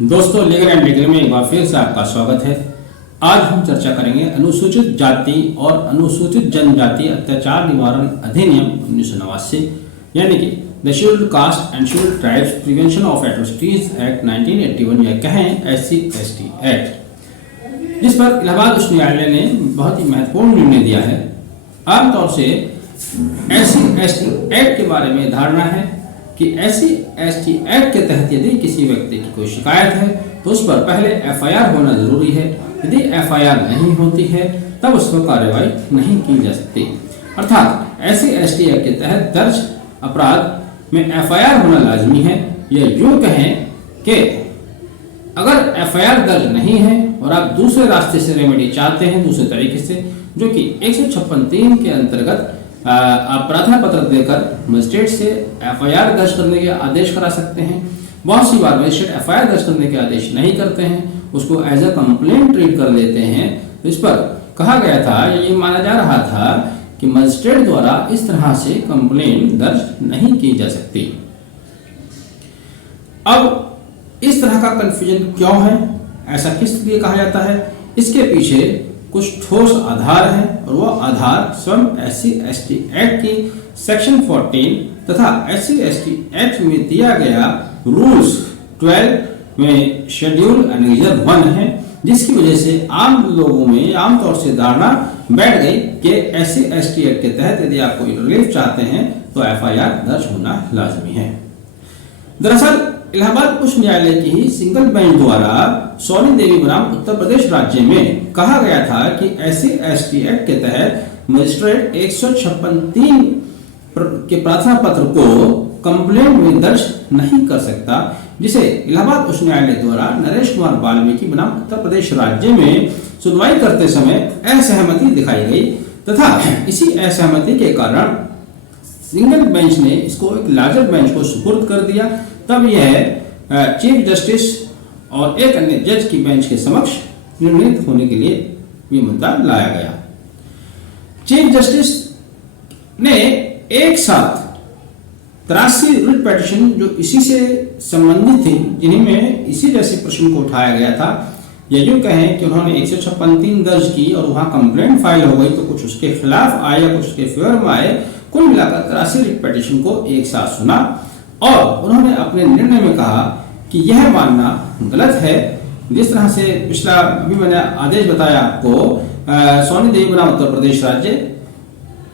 दोस्तों, legal and legal में एक बार फिर से आपका स्वागत है। आज हम चर्चा करेंगे अनुसूचित जाति और अनुसूचित जनजाति अत्याचार निवारण अधिनियम 1989 यानी कि the scheduled caste and scheduled tribes prevention of atrocities act 1981 या कहें SC/ST एक्ट, जिस पर इलाहाबाद उच्च न्यायालय ने बहुत ही महत्वपूर्ण निर्णय दिया है। आमतौर से SC/ST एक्ट के बारे में धारणा है कि SC/ST एक्ट के तहत यदि किसी व्यक्ति की कोई शिकायत है तो उस पर पहले FIR होना जरूरी है। यदि FIR नहीं होती है तब उस पर कार्रवाई नहीं की जा सकती। अर्थात SC/ST एक्ट के तहत दर्ज अपराध में FIR होना लाजमी है। या यूं कहें कि अगर FIR दर्ज नहीं है और आप दूसरे रास्ते से रेमेडी चाहते हैं, दूसरे तरीके से, जो कि 156(3) के अंतर्गत आप प्रार्थना पत्र देकर मजिस्ट्रेट से FIR दर्ज करने के आदेश करा सकते हैं। बहुत सी बार मजिस्ट्रेट FIR दर्ज करने के आदेश नहीं करते हैं, उसको एज अ कंप्लेंट ट्रीट कर लेते हैं। तो इस पर कहा गया था, ये माना जा रहा था कि मजिस्ट्रेट द्वारा इस तरह से कंप्लेंट दर्ज नहीं की जा सकती। अब इस तरह का कंफ्यूजन क्यों है, ऐसा किस लिए कहा जाता है? इसके पीछे कुछ ठोस आधार है और वो आधार स्वयं SC/ST एक्ट की सेक्शन 14 तथा SC/ST एक्ट में दिया गया रूल्स 12 में शेड्यूल एनेक्जर 1 है, जिसकी वजह से आम लोगों में आमतौर से धारणा बैठ गई कि SC/ST एक्ट के तहत यदि आप कोई रिलीफ चाहते हैं तो FIR दर्ज होना लाजमी है। दरअसल इलाहाबाद उच्च न्यायालय की ही सिंगल बेंच द्वारा सोनी देवी बनाम उत्तर प्रदेश राज्य में कहा गया था कि SC/ST एक्ट के तहत मजिस्ट्रेट 156(3) के प्रार्थना पत्र को कंप्लेंट में दर्ज नहीं कर सकता, जिसे इलाहाबाद उच्च न्यायालय द्वारा नरेश कुमार वाल्मीकि बनाम उत्तर प्रदेश राज्य में सुनवाई करते समय असहमति दिखाई गई तथा इसी असहमति के कारण सिंगल बेंच ने इसको एक लार्जर बेंच को सुपुर्द कर दिया। तब यह चीफ जस्टिस और एक अन्य जज की बेंच के समक्ष निर्णीत होने के लिए ये मुद्दा लाया गया। चीफ जस्टिस ने एक साथ 83 रिट पिटीशन जो इसी से संबंधित थी, जिन्हीं में इसी जैसे प्रश्न को उठाया गया था, या यूं कहें कि उन्होंने 156(3) दर्ज की और वहां कंप्लेंट फाइल हो गई तो कुछ उसके खिलाफ आए या कुछ उसके फेवर में आए, कुल मिलाकर 83 रिट पिटीशन को एक साथ सुना और उन्होंने अपने निर्णय में कहा कि यह मानना गलत है। जिस तरह से पिछला अभी मैंने आदेश बताया आपको सोनी देवी बनाम उत्तर प्रदेश राज्य,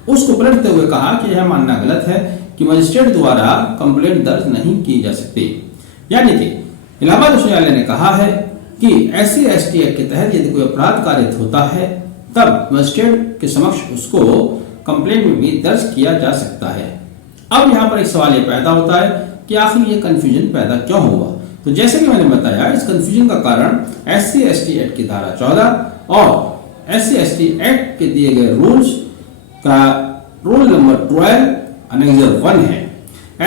उसको पलटते हुए कहा कि यह मानना गलत है कि मजिस्ट्रेट द्वारा कंप्लेंट दर्ज नहीं की जा सकती। यानी कि इलाहाबाद उच्च न्यायालय ने कहा है कि SC/ST एक्ट के तहत यदि कोई अपराध कारित होता है तब मजिस्ट्रेट के समक्ष उसको कंप्लेंट में भी दर्ज किया जा सकता है। अब यहाँ पर एक सवाल ये पैदा होता है कि आखिर ये कंफ्यूजन पैदा क्यों हुआ? तो जैसे कि मैंने बताया, इस कंफ्यूजन का कारण SC/ST एक्ट की धारा 14 और SC/ST एक्ट के दिए गए रूल्स का रूल नंबर 12 एनेक्जर 1 है।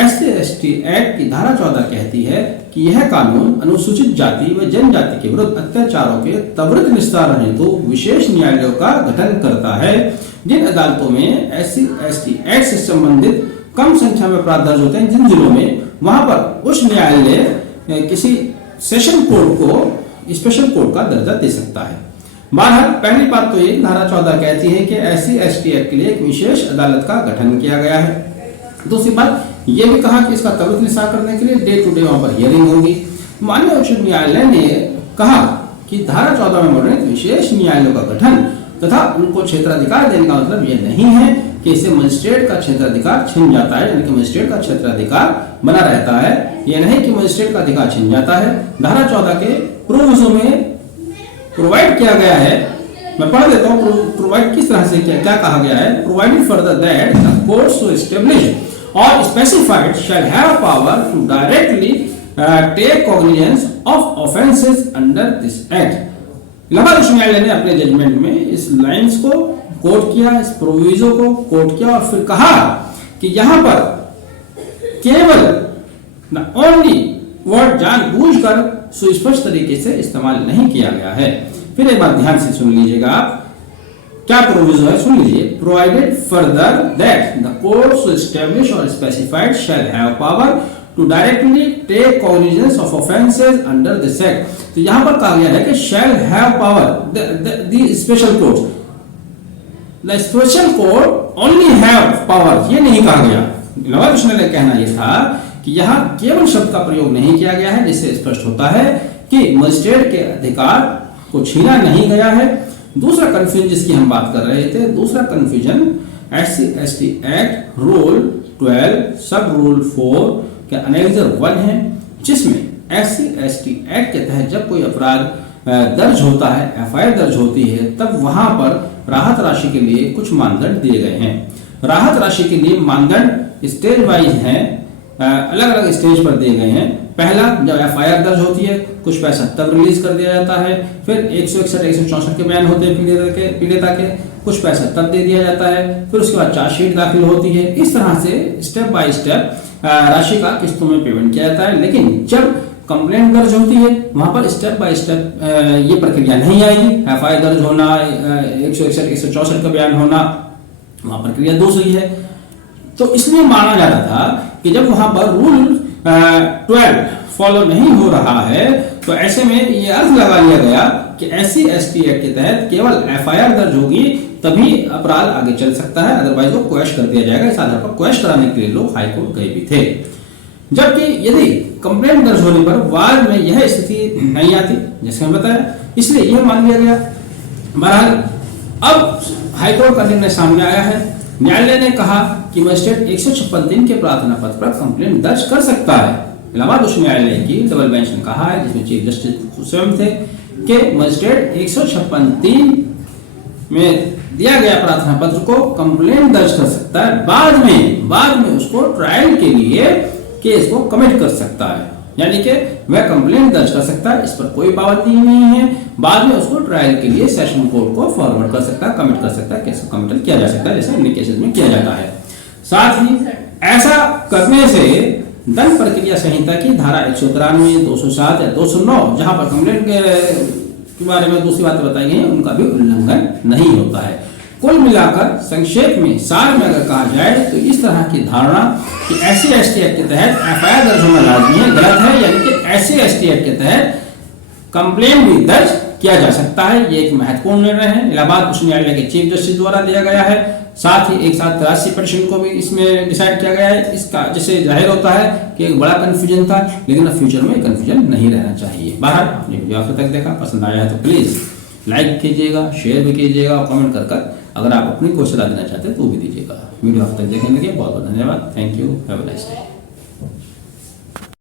SC/ST एक्ट की धारा 14 कहती है कि यह कानून अनुसूचित जाति व जनजाति के विरुद्ध अत्याचारों के त्वरित निस्तारण हेतु विशेष न्यायालयों का गठन करता है। जिन अदालतों में SC/ST एक्ट से संबंधित कम संख्या में अपराध दर्ज होते हैं, जिन जिलों में, वहां पर उच्च न्यायालय किसी सेशन कोर्ट को स्पेशल कोर्ट का दर्जा दे सकता है। बहरहाल पहली बात तो ये धारा 14 कहती है कि SC/ST एक्ट के लिए एक विशेष अदालत का गठन किया गया है। दूसरी बात ये भी कहा कि इसका त्वरित निस्तारण करने के लिए डे टू डे वहां पर हियरिंग होगी। माननीय उच्च न्यायालय ने कहा कि धारा 14 में वर्णित विशेष न्यायालयों का गठन तथा उनको क्षेत्राधिकार देने का मतलब यह नहीं है कि इससे मजिस्ट्रेट का क्षेत्राधिकार छिन जाता है, यानी कि मजिस्ट्रेट का क्षेत्राधिकार बना रहता है। यह नहीं कि मजिस्ट्रेट का अधिकार छिन जाता है। धारा 14 के प्रोविजो में प्रोवाइड किया गया है, मैं पढ़ देता हूँ प्रोवाइड किस तरह से क्या कहा गया है। Provided further that the court so established or specified shall have power to directly take cognizance of offences under this act। Allahabad उच्च न्यायालय ने अपने जजमेंट में इस लाइंस को कोट किया, इस प्रोविजो को कोट किया और फिर कहा कि यहां पर केवल न ओनली वर्ड जानबूझकर सुस्पष्ट तरीके से इस्तेमाल नहीं किया गया है। फिर एक बात ध्यान से सुन लीजिएगा आप, क्या प्रोविजो है, सुन लीजिए। Provided further that the court so establish or specified shall have power to directly take cognizance of offences under this act. तो यहां पर कहा गया है कि shall have power the special courts, the special court only have power, ये नहीं कहा गया। इलाहाबाद उच्च न्यायालय का कहना यह था कि यहां केवल शब्द का प्रयोग नहीं किया गया है, जिससे स्पष्ट होता है कि मजिस्ट्रेट के अधिकार को छीना नहीं गया है। दूसरा कंफ्यूजन जिसकी हम बात कर रहे थे, दूसरा कंफ्यूजन SC/ST एक्ट रूल 12 सब रूल 4 के अनेक्जर 1 है, जिसमें SC/ST एक्ट के तहत जब कोई अपराध दर्ज होता है, FIR दर्ज होती है, तब वहां पर राहत राशि के लिए कुछ मानदंड दिए गए हैं। राहत राशि के लिए मानदंड स्टेज वाइज हैं, अलग अलग स्टेज पर दिए गए हैं। पहला, जब FIR दर्ज होती है कुछ पैसा तब रिलीज कर दिया जाता है, फिर 161 164 के बयान होते हैं पीड़िता के, कुछ पैसा तब दे दिया जाता है, फिर उसके बाद चार्जशीट दाखिल होती है। इस तरह से स्टेप बाय स्टेप राशि का किस्तों में पेमेंट किया जाता है। लेकिन जब कंप्लेंट दर्ज होती है वहां पर स्टेप बाय स्टेप ये प्रक्रिया नहीं आएगी। FIR दर्ज होना, 161 164 का बयान होना, वहां प्रक्रिया दूसरी है। तो इसलिए माना जाता था कि जब वहां पर रूल 12 फॉलो नहीं हो रहा है, तो ऐसे में ये अर्थ लगा लिया गया कि SC/ST एक्ट के तहत केवल FIR दर्ज होगी तभी अपराध आगे चल सकता है, अदरवाइज वो क्वैश कर दिया जाएगा। इस आधार पर क्वैश कराने के लिए लोग हाईकोर्ट गए भी थे। जबकि यदि कंप्लेंट दर्ज होने पर बाद में यह स्थिति नहीं आती, जैसे हम बताया, इसलिए यह मान लिया गया। बहरहाल अब हाईकोर्ट का निर्णय सामने आया है। न्यायालय ने कहा कि मजिस्ट्रेट 156 दिन के प्रार्थना पत्र पर कंप्लेंट दर्ज कर सकता है। इलाहाबाद उच्च न्यायालय की डबल बेंच ने कहा है, जिसमें चीफ जस्टिस स्वयं थे, कि मजिस्ट्रेट 156 दिन में दिया गया प्रार्थना पत्र को कंप्लेंट दर्ज कर सकता है, बाद में उसको ट्रायल के लिए केस को कमिट कर सकता है, यानी कि वह कंप्लेंट दर्ज कर सकता है, इस पर कोई पाबंदी नहीं है। बाद में उसको ट्रायल के लिए सेशन कोर्ट को फॉरवर्ड कर सकता है, कमिट कर सकता है, केस को कमिट किया जा सकता है, जैसे अन्य केसेस में किया जाता है। साथ ही ऐसा करने से दंड प्रक्रिया संहिता की धारा 193, 207 या 209 जहां पर कंप्लेंट के बारे में दूसरी बातें बताई गई हैं, उनका भी उल्लंघन नहीं होता है। कुल मिलाकर संक्षेप में, सार में अगर कहा जाए तो इस तरह की धारणा कि SC/ST एक्ट के तहत FIR दर्ज होना लाजमी है, गलत है। यानी कि SC/ST एक्ट के तहत कंप्लेंट भी दर्ज किया जा सकता है। ये एक महत्वपूर्ण निर्णय है, इलाहाबाद उच्च न्यायालय के चीफ जस्टिस द्वारा दिया गया है। साथ ही एक साथ 83% को भी इसमें डिसाइड किया गया है। इसका जिससे जाहिर होता है कि एक बड़ा कंफ्यूजन था, लेकिन अब फ्यूचर में कंफ्यूजन नहीं रहना चाहिए। बहरहाल आपने वीडियो आखिर तक देखा, पसंद आया है तो प्लीज लाइक कीजिएगा, शेयर भी कीजिएगा और कमेंट कर अगर आप अपनी कोई सलाह देना चाहते हैं तो भी दीजिएगा। वीडियो आप तक देखने के लिए बहुत बहुत धन्यवाद। Thank you, have a nice day.